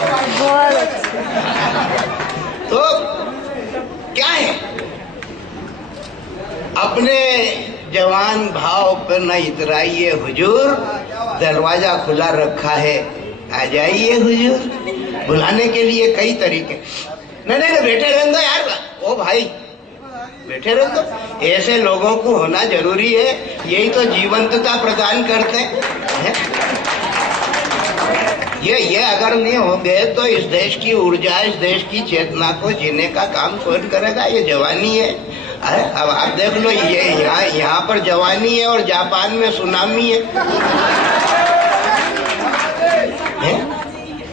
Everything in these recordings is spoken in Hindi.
बहुत अच्छा। तो क्या है, अपने जवान भाव पर न इतराइए हुजूर, दरवाजा खुला रखा है, आ जाइए हुजूर। बुलाने के लिए कई तरीके। नहीं बैठे रहने दो यार, ओ भाई बैठे रहने दो। ऐसे लोगों को होना जरूरी है, यही तो जीवंतता प्रदान करते हैं। ये अगर नहीं हो गए तो इस देश की ऊर्जा, इस देश की चेतना को जीने का काम कौन करेगा? ये जवानी है। अब आप देख लो, ये यहाँ पर जवानी है और जापान में सुनामी है।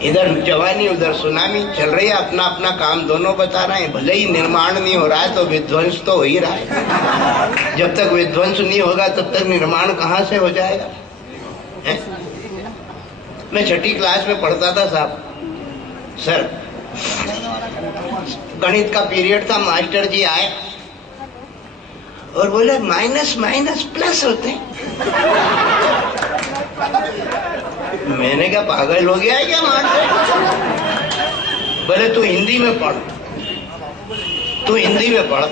इधर जवानी उधर सुनामी चल रही है। अपना अपना काम दोनों बता रहे हैं। भले ही निर्माण नहीं हो रहा है तो विध्वंस तो हो ही रहा है। जब तक विध्वंस नहीं होगा तब तक निर्माण कहाँ से हो जाएगा? मैं छठी क्लास में पढ़ता था साहब, सर गणित का पीरियड था, मास्टर जी आए और बोले माइनस माइनस प्लस होते हैं। मैंने क्या पागल हो गया है क्या मास्टर? बोले तू हिंदी में पढ़, तू हिंदी में पढ़।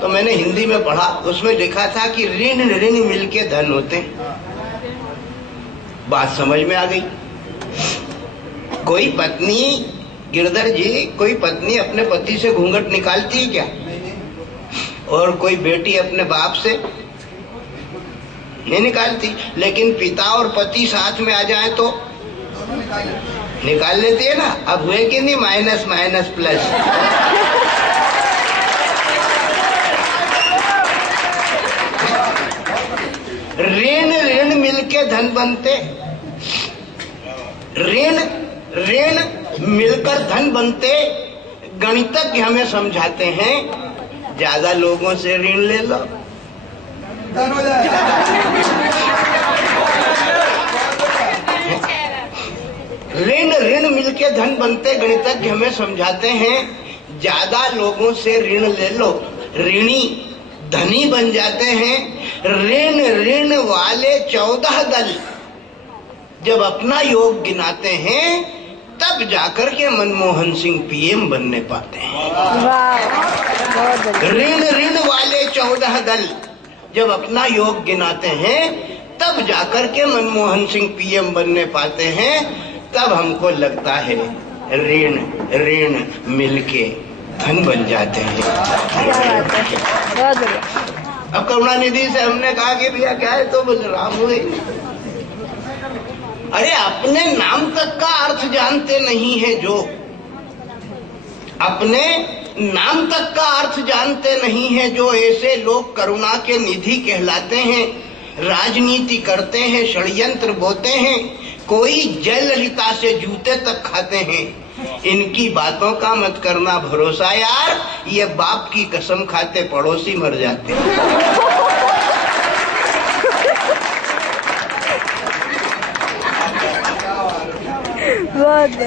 तो मैंने हिंदी में पढ़ा, उसमें लिखा था कि ऋण ऋण मिलके धन होते हैं। बात समझ में आ गई। कोई पत्नी, गिरधर जी, कोई पत्नी अपने पति से घूंघट निकालती है क्या? और कोई बेटी अपने बाप से नहीं निकालती। लेकिन पिता और पति साथ में आ जाए तो निकाल लेती है ना। अब हुए कि नहीं माइनस माइनस प्लस? ऋण ऋण मिलके धन बनते, ऋण ऋण मिलकर धन बनते। गणितज्ञ हमें समझाते हैं ज्यादा लोगों से ऋण ले लो, ऋण ऋण मिलके धन बनते। गणितज्ञ हमें समझाते हैं ज्यादा लोगों से ऋण ले लो, ऋणी धनी बन जाते हैं। ऋण ऋण वाले 14 दल जब अपना योग गिनाते हैं तब जाकर के मनमोहन सिंह पीएम बनने पाते हैं। ऋण ऋण वाले 14 दल जब अपना योग गिनाते हैं तब जाकर के मनमोहन सिंह पीएम बनने पाते हैं। तब हमको लगता है ऋण ऋण मिलके धन बन जाते हैं। अब करुणानिधि से हमने कहा कि भैया क्या है, तो बोले राम हुए। अरे अपने नाम तक का अर्थ जानते नहीं है जो, अपने नाम तक का अर्थ जानते नहीं है जो, ऐसे लोग करुणा के निधि कहलाते हैं। राजनीति करते हैं, षड्यंत्र बोते हैं, कोई जयललिता से जूते तक खाते हैं। इनकी बातों का मत करना भरोसा यार, ये बाप की कसम खाते पड़ोसी मर जाते हैं।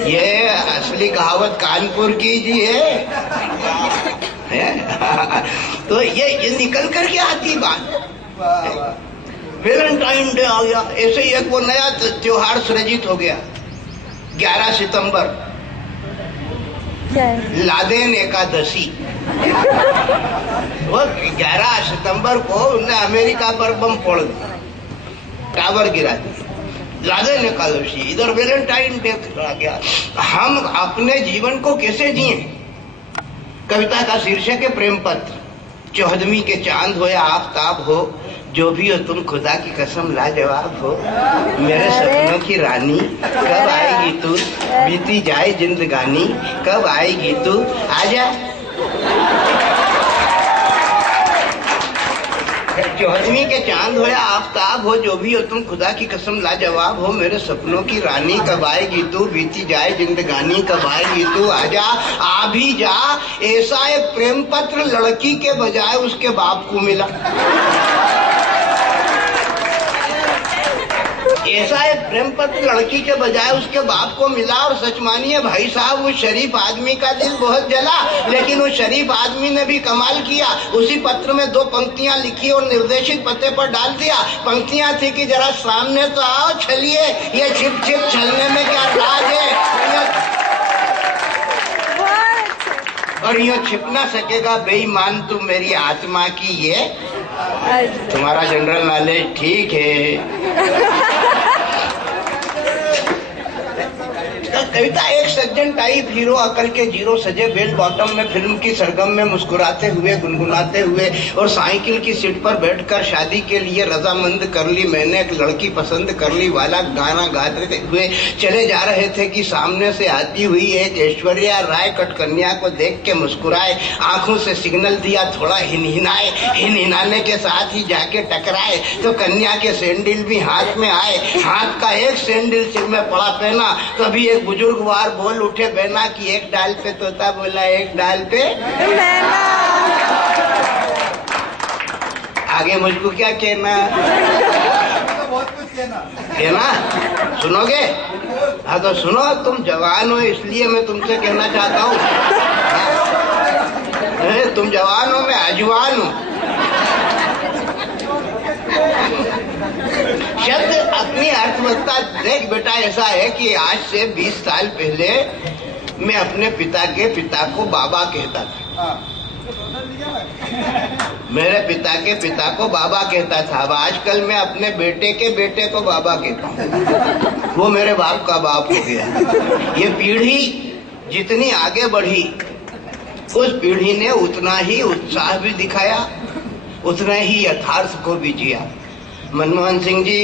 ये असली कहावत कानपुर की जी है। तो ये निकल करके आती बात। वैलेंटाइन डे आ गया, ऐसे ही एक वो नया त्योहार सृजित हो गया 11 सितंबर, लादेन एकादशी। वो 11 सितंबर को उन्हें अमेरिका पर बम फोड़ दिया, टावर गिरा दिया। लादेन एकादशी, इधर वैलेंटाइन डे आ गया। हम अपने जीवन को कैसे जिए? कविता का शीर्षक है प्रेम पत्र। 14वीं के चांद हो या आफताब हो, जो भी हो तुम खुदा की कसम लाजवाब हो। मेरे सपनों की रानी कब आएगी तू, बीती जाए जिंदगानी कब आएगी तू, आजा। 14वीं के चांद हो या आफताब हो, जो भी हो तुम खुदा की कसम लाजवाब हो। मेरे सपनों की रानी कब आएगी तू, बीती जाए जिंदगानी कब आएगी तू, आजा आ भी जा। ऐसा एक प्रेम पत्र लड़की के बजाय उसके बाप को मिला। ऐसा एक प्रेम पत्र लड़की के बजाय उसके बाप को मिला। और सच मानिए भाई साहब, उस शरीफ आदमी का दिल बहुत जला, लेकिन उस शरीफ आदमी ने भी कमाल किया। उसी पत्र में 2 पंक्तियां लिखी और निर्देशित पते पर डाल दिया। पंक्तियां थी कि जरा सामने तो आओ, छलिए, ये छिप छिप छलने में क्या राज है। और यूं छिप ना सकेगा बेईमान तू मेरी आत्मा की। ये तुम्हारा जनरल नॉलेज ठीक है। कविता एक सज्जन टाइप हीरो अकल के जीरो सजे बेल बॉटम में फिल्म की सरगम में मुस्कुराते हुए गुनगुनाते हुए और साइकिल की सीट पर बैठकर शादी के लिए रजामंद कर ली मैंने एक लड़की पसंद कर ली वाला गाना गाते हुए चले जा रहे थे कि सामने से आती हुई एक ऐश्वर्या राय कटकन्या को देख के मुस्कुराए, आंखों से सिग्नल दिया, थोड़ा हिनहिनाए, हिनहिनाने के साथ ही जाके टकराए तो कन्या के सैंडल भी हाथ में आए, हाथ का एक सैंडल सिर में पड़ा पहना। तभी एक बुजुर्गवार बोल उठे बहना कि एक डाल पे तोता बोला एक डाल पे मैना। आगे मुझको क्या कहना? बहुत कुछ कहना सुनोगे? हाँ तो सुनो, तुम जवान हो इसलिए मैं तुमसे कहना चाहता हूँ। तुम जवान हो, मैं अजवान हूँ। शब्द अपनी अर्थवत्ता देख बेटा, ऐसा है कि आज से 20 साल पहले मैं अपने पिता के पिता को बाबा कहता था। मेरे पिता के पिता को बाबा कहता था। अब आजकल मैं अपने बेटे के बेटे को बाबा कहता हूँ। वो मेरे बाप का बाप हो गया। ये पीढ़ी जितनी आगे बढ़ी उस पीढ़ी ने उतना ही उत्साह भी दिखाया, उतना ही यथार्थ को भी जिया। मनमोहन सिंह जी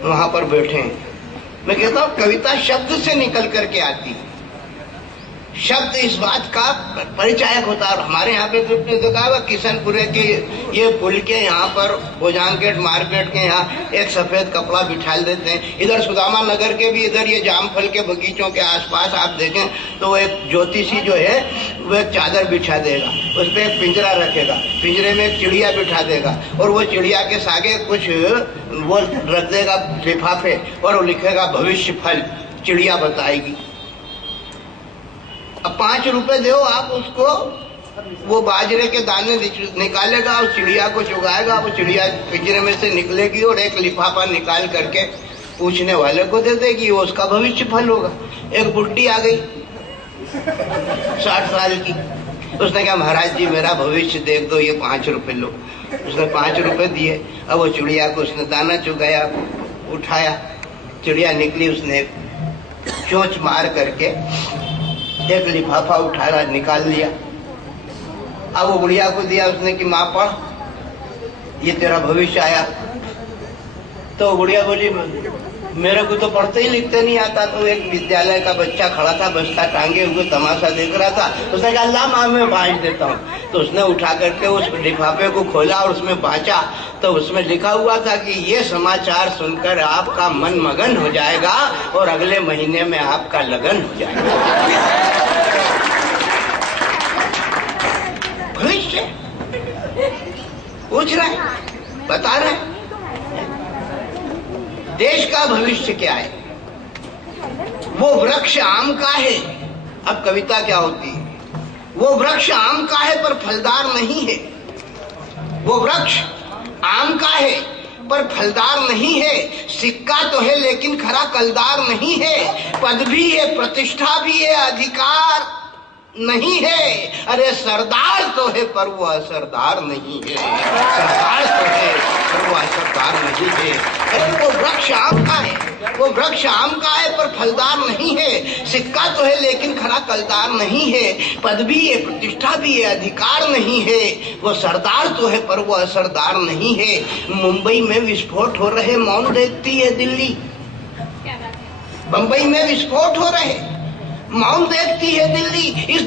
वहां पर बैठे हैं। मैं कहता हूँ कविता शब्द से निकल करके आती है। शब्द इस बात का परिचायक होता है। हमारे यहाँ पे तुमने देखा होगा किशनपुरे के ये पुल के यहाँ पर भोजांगेट मार्केट के यहाँ एक सफेद कपड़ा बिठा देते हैं। इधर सुदामा नगर के भी इधर ये जामफल के बगीचों के आसपास आप देखें तो एक ज्योतिषी जो है वो एक चादर बिछा देगा, उस पर एक पिंजरा रखेगा, पिंजरे में एक चिड़िया बिठा देगा और वो चिड़िया के सागे कुछ वो रख देगा लिफाफे और वो लिखेगा भविष्य फल, चिड़िया बताएगी। अब 5 रुपए दो आप उसको, वो बाजरे के दाने निकालेगा और चिड़िया को चुगाएगा। वो चिड़िया पिंजरे में से निकलेगी और एक लिफाफा निकाल करके पूछने वाले को दे देगी, वो उसका भविष्य फल होगा। एक बुढ़ी आ गई 60 साल की, उसने कहा महाराज जी मेरा भविष्य देख दो, ये 5 रुपए लो। उसने 5 रुपए दिए। अब वो चिड़िया को उसने दाना चुगाया, उठाया, चिड़िया निकली, उसने चोंच मार करके एक लिफाफा उठाया, निकाल लिया। अब वो बुढ़िया को दिया उसने कि माँ पढ़, ये तेरा भविष्य आया। तो बुढ़िया बोली मेरे को तो पढ़ते ही लिखते नहीं आता। तो एक विद्यालय का बच्चा खड़ा था, बस्ता टांगे हुए तमाशा देख रहा था। उसने कहा ला माँ मैं बांट देता हूँ। तो उसने उठा करके उस लिफाफे को खोला और उसमें बांचा तो उसमें लिखा हुआ था कि ये समाचार सुनकर आपका मन मगन हो जाएगा और अगले महीने में आपका लगन हो जाएगा। भविष्य पूछ रहे, बता रहे देश का भविष्य क्या है। वो वृक्ष आम का है। अब कविता क्या होती है, वो वृक्ष आम का है पर फलदार नहीं है। वो वृक्ष आम का है पर फलदार नहीं है। सिक्का तो है लेकिन खरा कलदार नहीं है। पद भी है, प्रतिष्ठा भी है, अधिकार नहीं है। अरे सरदार तो है पर वो असरदार नहीं है। सरदार तो है पर वो असरदार नहीं है। अरे वो वृक्ष आम का है, वो वृक्ष आम का है पर फलदार नहीं है। सिक्का तो है लेकिन खरा कलदार नहीं है। पद भी है, प्रतिष्ठा भी है, अधिकार नहीं है। वो सरदार तो है पर वो असरदार नहीं है। मुंबई में विस्फोट हो रहे, मौन देखती है दिल्ली। बंबई में विस्फोट हो रहे, मौन देखती है दिल्ली। इस